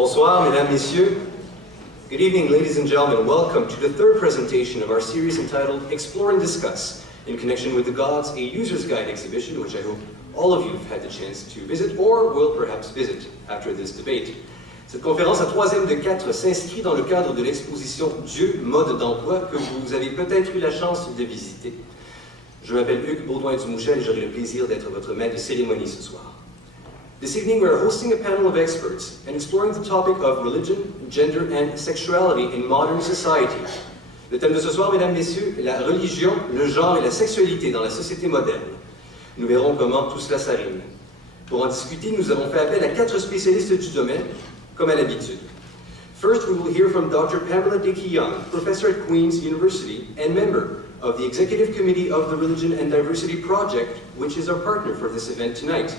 Bonsoir, mesdames, messieurs. Good evening, ladies and gentlemen. Welcome to the third presentation of our series entitled Explore and Discuss, in connection with the Gods, a User's Guide exhibition, which I hope all of you have had the chance to visit or will perhaps visit after this debate. Cette conférence, la troisième de 4, s'inscrit dans le cadre de l'exposition Dieu, mode d'emploi, que vous avez peut-être eu la chance de visiter. Je m'appelle Hugues Baudouin-Dumouchel et j'aurai le plaisir d'être votre maître de cérémonie ce soir. This evening we are hosting a panel of experts and exploring the topic of religion, gender and sexuality in modern society. Le thème de ce soir, mesdames, messieurs, est la religion, le genre et la sexualité dans la société moderne. Nous verrons comment tout cela s'arrime. Pour en discuter, nous avons fait appel à 4 spécialistes du domaine, comme à l'habitude. First, we will hear from Dr. Pamela Dickey, professor at Queen's University and member of the Executive Committee of the Religion and Diversity Project, which is our partner for this event tonight.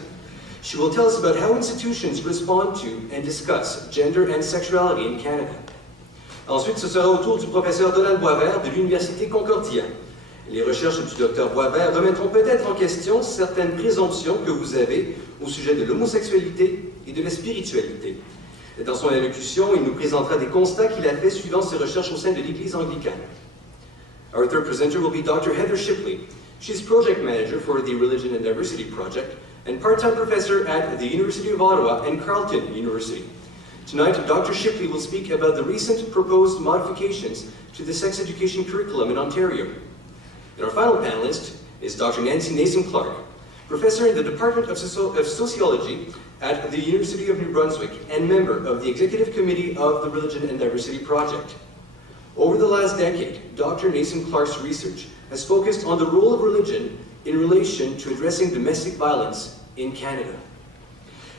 She will tell us about how institutions respond to and discuss gender and sexuality in Canada. Ensuite, ce sera au tour du professeur Donald Boisvert de l'Université Concordia. Les recherches du docteur Boisvert remettront peut-être en question certaines présomptions que vous avez au sujet de l'homosexualité et de la spiritualité. Dans son allocution, il nous présentera des constats qu'il a faits suivant ses recherches au sein de l'Église anglicane. Our third presenter will be Dr. Heather Shipley. She's project manager for the Religion and Diversity Project and part-time professor at the University of Ottawa and Carleton University. Tonight, Dr. Shipley will speak about the recent proposed modifications to the sex education curriculum in Ontario. And our final panelist is Dr. Nancy Nason-Clark, professor in the Department of Sociology at the University of New Brunswick and member of the Executive Committee of the Religion and Diversity Project. Over the last decade, Dr. Nason-Clark's research has focused on the role of religion in relation to addressing domestic violence in Canada.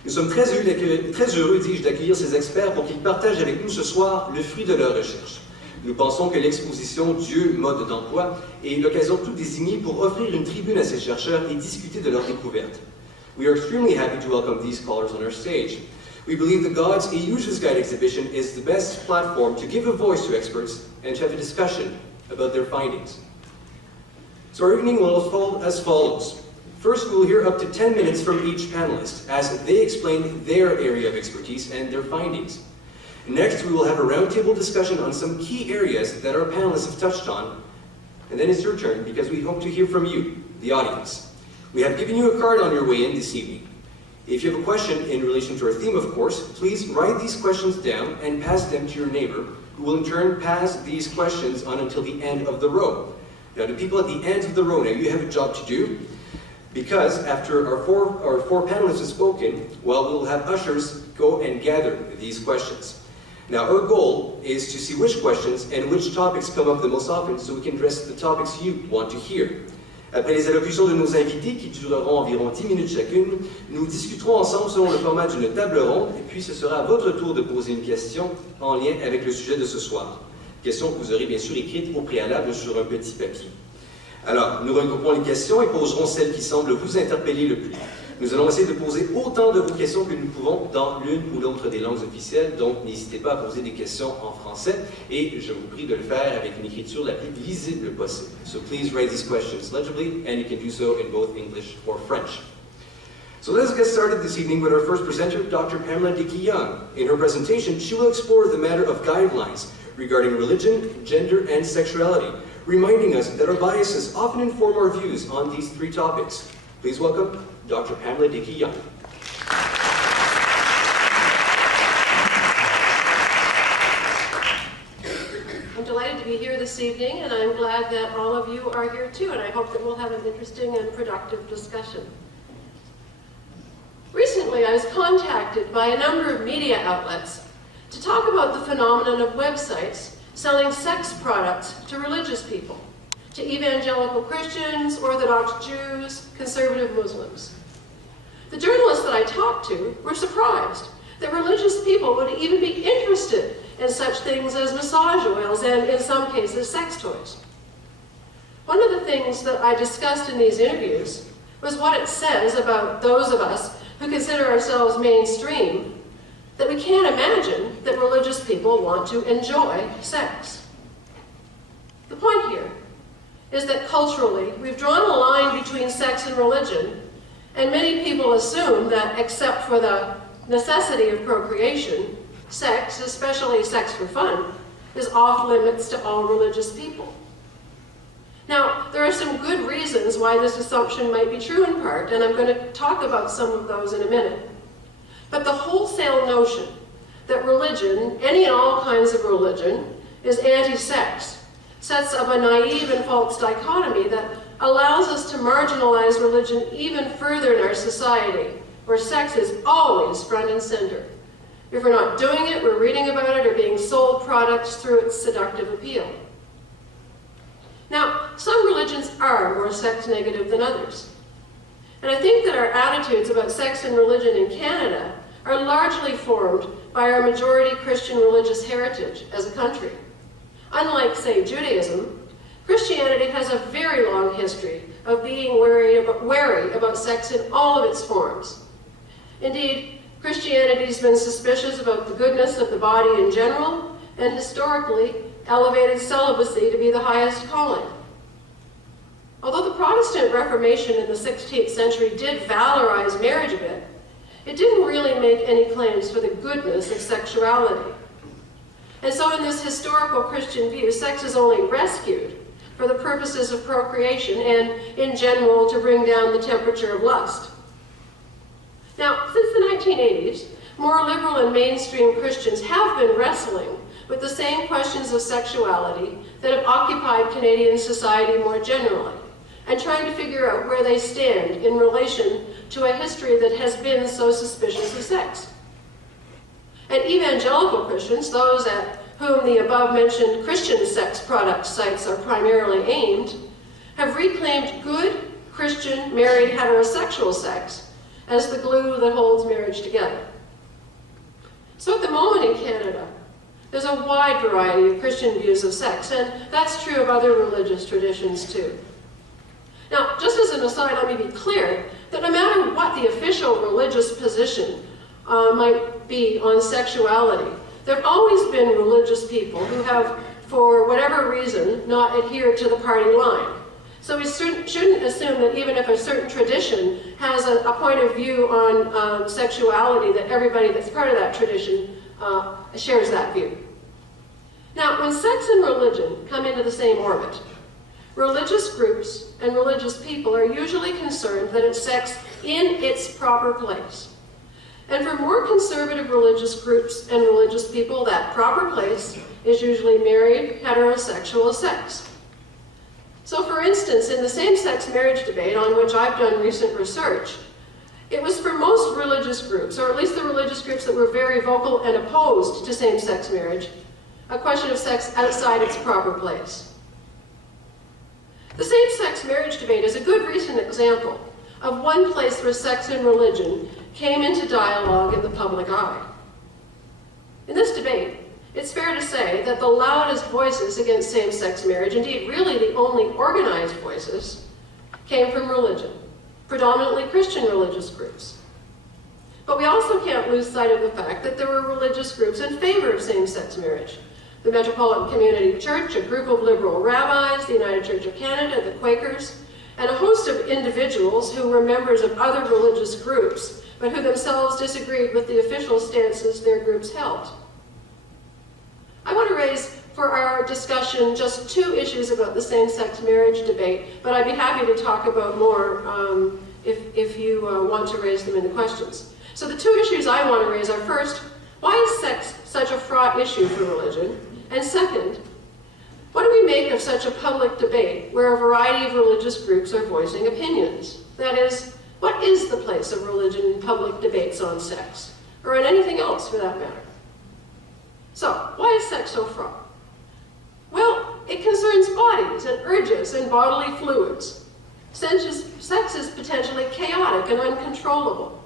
Nous sommes très heureux, dis-je, d'accueillir ces experts pour qu'ils partagent avec nous ce soir le fruit de leurs recherches. Nous pensons que l'exposition Dieu, mode d'emploi est l'occasion toute désignée pour offrir une tribune à ces chercheurs et discuter de leurs découvertes. We are extremely happy to welcome these scholars on our stage. We believe the Gods, a User's Guide exhibition is the best platform to give a voice to experts and to have a discussion about their findings. So our evening will unfold as follows. First, we will hear up to 10 minutes from each panelist as they explain their area of expertise and their findings. Next, we will have a roundtable discussion on some key areas that our panelists have touched on. And then it's your turn, because we hope to hear from you, the audience. We have given you a card on your way in this evening. If you have a question in relation to our theme, of course, please write these questions down and pass them to your neighbor, who will in turn pass these questions on until the end of the row. Now, the people at the end of the row, now you have a job to do, because after our four panelists have spoken, well, we'll have ushers go and gather these questions. Now, our goal is to see which questions and which topics come up the most often so we can address the topics you want to hear. Après les allocutions de nos invités, qui dureront environ 10 minutes chacune, nous discuterons ensemble selon le format d'une table ronde, et puis ce sera à votre tour de poser une question en lien avec le sujet de ce soir. Question que vous aurez bien sûr écrite au préalable sur un petit papier. Alors, nous regroupons les questions et poserons celles qui semblent vous interpeller le plus. Nous allons essayer de poser autant de vos questions que nous pouvons dans l'une ou l'autre des langues officielles, donc n'hésitez pas à poser des questions en français, et je vous prie de le faire avec une écriture la plus lisible possible. So please write these questions legibly, and you can do so in both English or French. So let's get started this evening with our first presenter, Dr. Pamela Dickey. In her presentation, she will explore the matter of guidelines regarding religion, gender, and sexuality, reminding us that our biases often inform our views on these 3 topics. Please welcome Dr. Pamela Dickey. I'm delighted to be here this evening, and I'm glad that all of you are here too, and I hope that we'll have an interesting and productive discussion. Recently, I was contacted by a number of media outlets to talk about the phenomenon of websites selling sex products to religious people, to evangelical Christians, Orthodox Jews, conservative Muslims. The journalists that I talked to were surprised that religious people would even be interested in such things as massage oils and, in some cases, sex toys. One of the things that I discussed in these interviews was what it says about those of us who consider ourselves mainstream, that we can't imagine that religious people want to enjoy sex. The point here is that culturally, we've drawn a line between sex and religion, and many people assume that except for the necessity of procreation, sex, especially sex for fun, is off limits to all religious people. Now, there are some good reasons why this assumption might be true in part, and I'm going to talk about some of those in a minute. But the wholesale notion that religion, any and all kinds of religion, is anti-sex sets up a naive and false dichotomy that allows us to marginalize religion even further in our society, where sex is always front and center. If we're not doing it, we're reading about it or being sold products through its seductive appeal. Now, some religions are more sex negative than others. And I think that our attitudes about sex and religion in Canada are largely formed by our majority Christian religious heritage as a country. Unlike, say, Judaism, Christianity has a very long history of being wary about sex in all of its forms. Indeed, Christianity's been suspicious about the goodness of the body in general, and historically elevated celibacy to be the highest calling. Although the Protestant Reformation in the 16th century did valorize marriage a bit, it didn't really make any claims for the goodness of sexuality. And so in this historical Christian view, sex is only rescued for the purposes of procreation and, in general, to bring down the temperature of lust. Now, since the 1980s, more liberal and mainstream Christians have been wrestling with the same questions of sexuality that have occupied Canadian society more generally, and trying to figure out where they stand in relation to a history that has been so suspicious of sex. And evangelical Christians, those at whom the above-mentioned Christian sex product sites are primarily aimed, have reclaimed good Christian married heterosexual sex as the glue that holds marriage together. So at the moment in Canada, there's a wide variety of Christian views of sex, and that's true of other religious traditions too. Now, just as an aside, let me be clear that no matter what the official religious position might be on sexuality, there have always been religious people who have, for whatever reason, not adhered to the party line. So we shouldn't assume that even if a certain tradition has a point of view on sexuality, that everybody that's part of that tradition shares that view. Now, when sex and religion come into the same orbit, religious groups and religious people are usually concerned that it's sex in its proper place. And for more conservative religious groups and religious people, that proper place is usually married heterosexual sex. So for instance, in the same-sex marriage debate on which I've done recent research, it was for most religious groups, or at least the religious groups that were very vocal and opposed to same-sex marriage, a question of sex outside its proper place. The same-sex marriage debate is a good recent example of one place where sex and religion came into dialogue in the public eye. In this debate, it's fair to say that the loudest voices against same-sex marriage, indeed really the only organized voices, came from religion, predominantly Christian religious groups. But we also can't lose sight of the fact that there were religious groups in favor of same-sex marriage. The Metropolitan Community Church, a group of liberal rabbis, the United Church of Canada, the Quakers, and a host of individuals who were members of other religious groups, but who themselves disagreed with the official stances their groups held. I want to raise for our discussion just two issues about the same-sex marriage debate, but I'd be happy to talk about more if you want to raise them in the questions. So the two issues I want to raise are, first, why is sex such a fraught issue for religion? And second, what do we make of such a public debate where a variety of religious groups are voicing opinions? That is, what is the place of religion in public debates on sex, or on anything else for that matter? So, why is sex so fraught? Well, it concerns bodies and urges and bodily fluids. Sex is potentially chaotic and uncontrollable.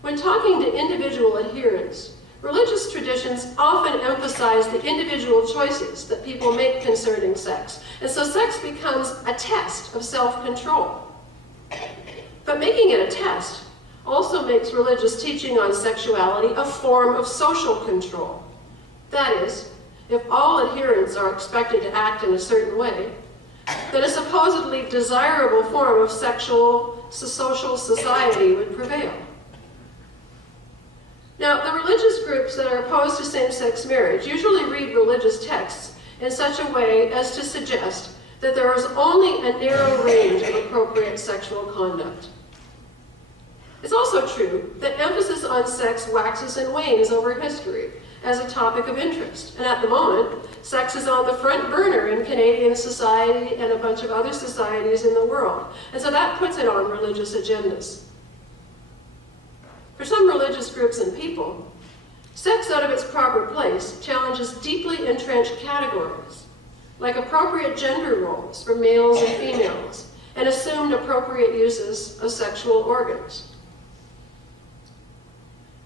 When talking to individual adherents, religious traditions often emphasize the individual choices that people make concerning sex, and so sex becomes a test of self-control. But making it a test also makes religious teaching on sexuality a form of social control. That is, if all adherents are expected to act in a certain way, then a supposedly desirable form of social society would prevail. Now, the religious groups groups that are opposed to same-sex marriage usually read religious texts in such a way as to suggest that there is only a narrow range of appropriate sexual conduct. It's also true that emphasis on sex waxes and wanes over history as a topic of interest. And at the moment, sex is on the front burner in Canadian society and a bunch of other societies in the world. And so that puts it on religious agendas. For some religious groups and people, sex out of its proper place challenges deeply entrenched categories, like appropriate gender roles for males and females, and assumed appropriate uses of sexual organs.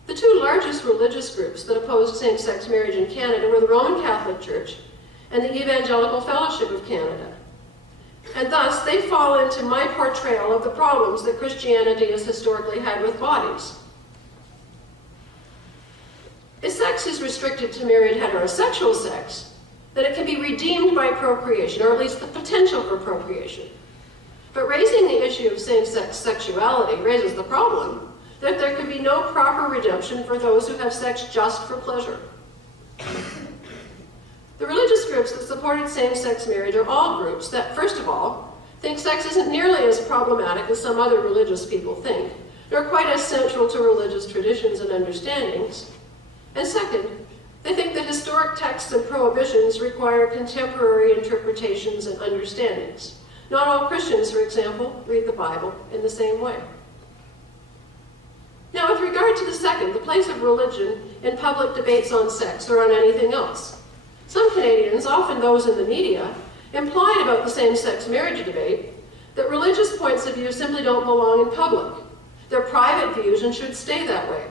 The two largest religious groups that opposed same-sex marriage in Canada were the Roman Catholic Church and the Evangelical Fellowship of Canada. And thus, they fall into my portrayal of the problems that Christianity has historically had with bodies. If sex is restricted to married heterosexual sex, then it can be redeemed by procreation, or at least the potential for procreation. But raising the issue of same-sex sexuality raises the problem that there can be no proper redemption for those who have sex just for pleasure. The religious groups that supported same-sex marriage are all groups that, first of all, think sex isn't nearly as problematic as some other religious people think, nor quite as central to religious traditions and understandings. And second, they think that historic texts and prohibitions require contemporary interpretations and understandings. Not all Christians, for example, read the Bible in the same way. Now, with regard to the second, the place of religion in public debates on sex or on anything else, some Canadians, often those in the media, implied about the same-sex marriage debate that religious points of view simply don't belong in public. They're private views and should stay that way.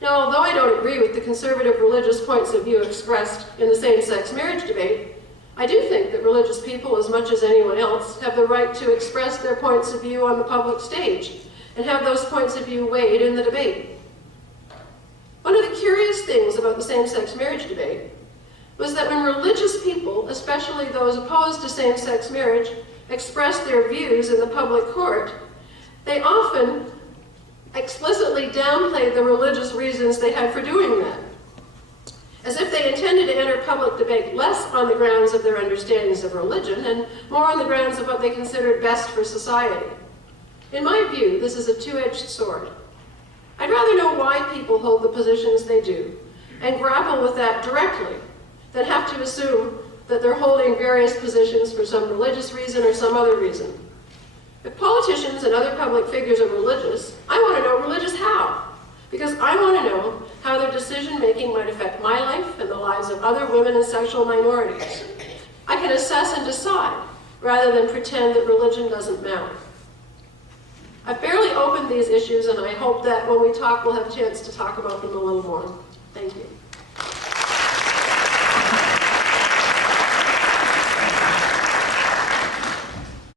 Now, although I don't agree with the conservative religious points of view expressed in the same-sex marriage debate, I do think that religious people, as much as anyone else, have the right to express their points of view on the public stage and have those points of view weighed in the debate. One of the curious things about the same-sex marriage debate was that when religious people, especially those opposed to same-sex marriage, expressed their views in the public court, they often explicitly downplayed the religious reasons they had for doing that, as if they intended to enter public debate less on the grounds of their understandings of religion and more on the grounds of what they considered best for society. In my view, this is a two-edged sword. I'd rather know why people hold the positions they do and grapple with that directly than have to assume that they're holding various positions for some religious reason or some other reason. If politicians and other public figures are religious, I want to know religious how, because I want to know how their decision-making might affect my life and the lives of other women and sexual minorities. I can assess and decide, rather than pretend that religion doesn't matter. I've barely opened these issues, and I hope that when we talk, we'll have a chance to talk about them a little more. Thank you.